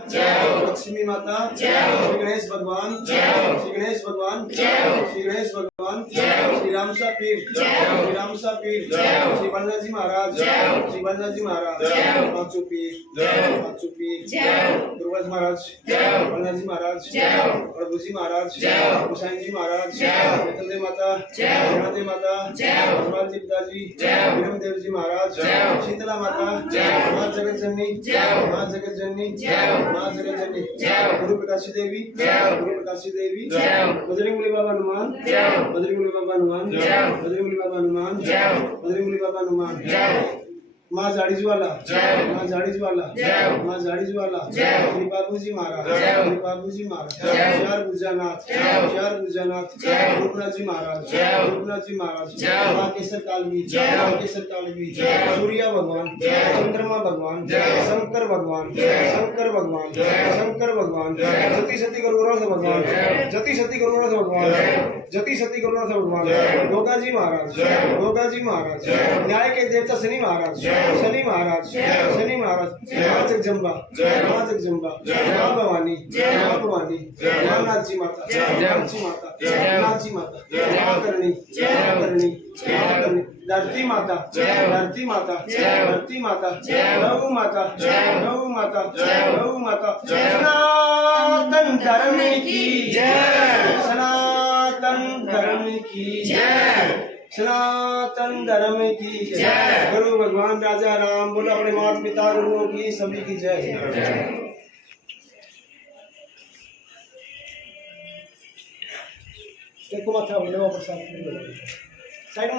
लक्ष्मी माता, श्री गणेश भगवान, श्री गणेश भगवान, श्री गणेश भगवान, श्री राम सा पीर, श्री राम सा पीर, श्री बलराम जी महाराज, श्री बलराम जी महाराज, पांचों पीर, दुर्गा जी महाराज, बलराम जी महाराज, प्रभु जी महाराज, हुसैन जी महाराज, देव माता, देव माता, हनुमान जी पिताजी, देव जी महाराज, शीतला माता, माँ जगत जननी, माँ जगत जननी, माँ जगत जननी, गुरु प्रकाशी देवी, गुरु प्रकाशी देवी, बजरंगबली बाबा हनुमान, बजरंगबली बाबा हनुमान, बजरंगबली बाबा हनुमान, बजरंगबली बाबा हनुमान, माँ झाड़ी ज्वाला, माँ झाड़ी ज्वाला, माँ झाड़ी ज्वाला, श्री बाबूजी महाराज, श्री बाबूजी महाराज, चार गुजरानाथ, चार गुजरानाथ, रूपनाथ जी महाराज, रूपनाथ जी महाराज, माँ केसर कालवी, माँ केसर कालवी, सूर्य भगवान, चंद्रमा भगवान, शंकर भगवान, शंकर भगवान, शंकर भगवान, जति सती करुणानाथ भगवान, जति सती करुणानाथ भगवान, जति सती करुणानाथ भगवान, गोगा जी महाराज, गोगा जी महाराज, न्याय के देवता शनि महाराज, शनि महाराज, शनि महाराज, माँ जगदम्बा, माँ जगदम्बा, माँ भवानी, माँ भवानी, माँ नाथ जी माता, नाथ जी माता, नाथ जी माता, माँ करणी, माँ करणी, माँ करणी, धरती माता, धरती माता, धरती माता, गौ माता, गौ माता, गौ माता, सनातन धर्म की जय, सनातन धर्म की जय, सनातन धर्म की जय। गुरु भगवान राजा राम, बोलो अपने माता पिता गुरुओं की सभी की जय। देखो माथा प्रसाद साइड में